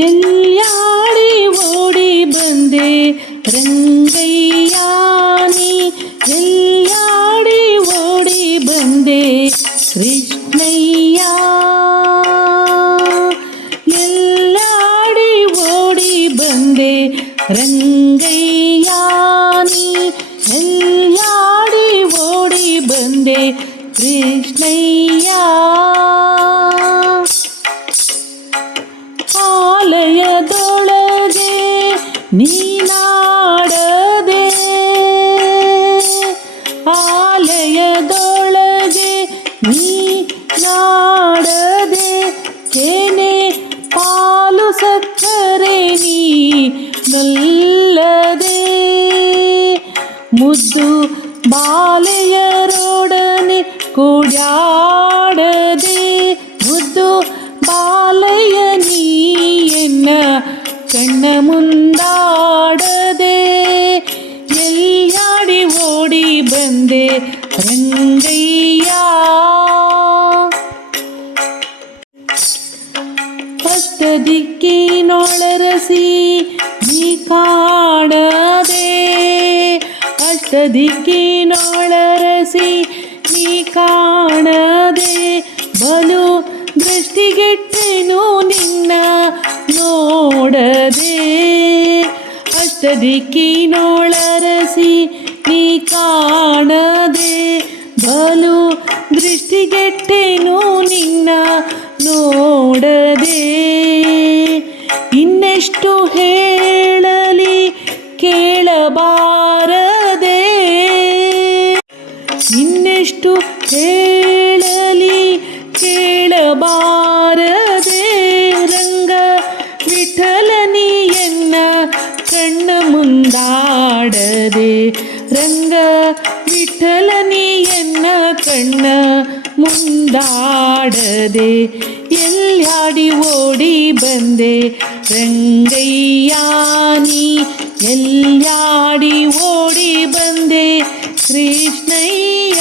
ಎಲ್ಲಾಡಿ ಓಡಿ ಬಂದೆ ರಂಗಯ್ಯ ನೀ ಎಲ್ಲಾಡಿ ಓಡಿ ಬಂದೆ ಕೃಷ್ಣಯ್ಯ ಎಲ್ಲಾಡಿ ಓಡಿ ಬಂದೆ ರಂಗಯ್ಯ ನೀ ಎಲ್ಲಾಡಿ ಓಡಿ ಬಂದೆ ಕೃಷ್ಣಯ್ಯ ಆಲಯದೊಳಗೆ ನೀನಾಡದೆ ಆಲಯದೊಳಗೆ ನೀನಾಡದೆ ಏನೇ ಪಾಲು ಸಕ್ಕರೆ ನೀ ನಲ್ಲದೆ ಮುದ್ದು ಬಾಲೆಯರೊಡನೆ ಕೂಡಾಡದೆ ಮುದ್ದು ಬಾಲಯ್ಯ ನೀ ಎನ್ನ ಕಣ್ಣ ಮುಂದಾಡದೆ ಎಲ್ಲಾಡಿ ಓಡಿ ಬಂದೆ ರಂಗಯ್ಯ ಅಷ್ಟದಿಕ್ಕಿನೊಳರಸಿ ನೀ ಕಾಣದೆ ಅಷ್ಟದಿಕ್ಕಿನೊಳರಸಿ ನೀ ಕಾಣದೆ ಬಲು ದೃಷ್ಟಿಗೆಟ್ಟೆನು ನಿನ್ನ ನೋಡದೆ ಅಷ್ಟದಿಕ್ಕಿನೊಳರಸಿ ನೀ ಕಾಣದೆ ಬಲು ದೃಷ್ಟಿಗೆಟ್ಟೆನು ನಿನ್ನ ನೋಡದೆ ಇನ್ನೆಷ್ಟು ಹೇಳಲಿ ಕೇಳಬಾರದೆ ಇನ್ನೆಷ್ಟು ಹೇಳಲಿ ಕೇಳಬಾರದೆ ರಂಗ ವಿಠಲನಿಯನ್ನ ಕಣ್ಣ ಮುಂದಾಡದೆ ರಂಗ ವಿಠಲನಿಯನ್ನ ಕಣ್ಣ ಮುಂದಾಡದೆ ಎಲ್ಲಾಡಿ ಓಡಿ ಬಂದೆ ರಂಗಯ್ಯ ನೀ ಎಲ್ಲಾಡಿ ಓಡಿ ಬಂದೆ ಕೃಷ್ಣಯ್ಯ.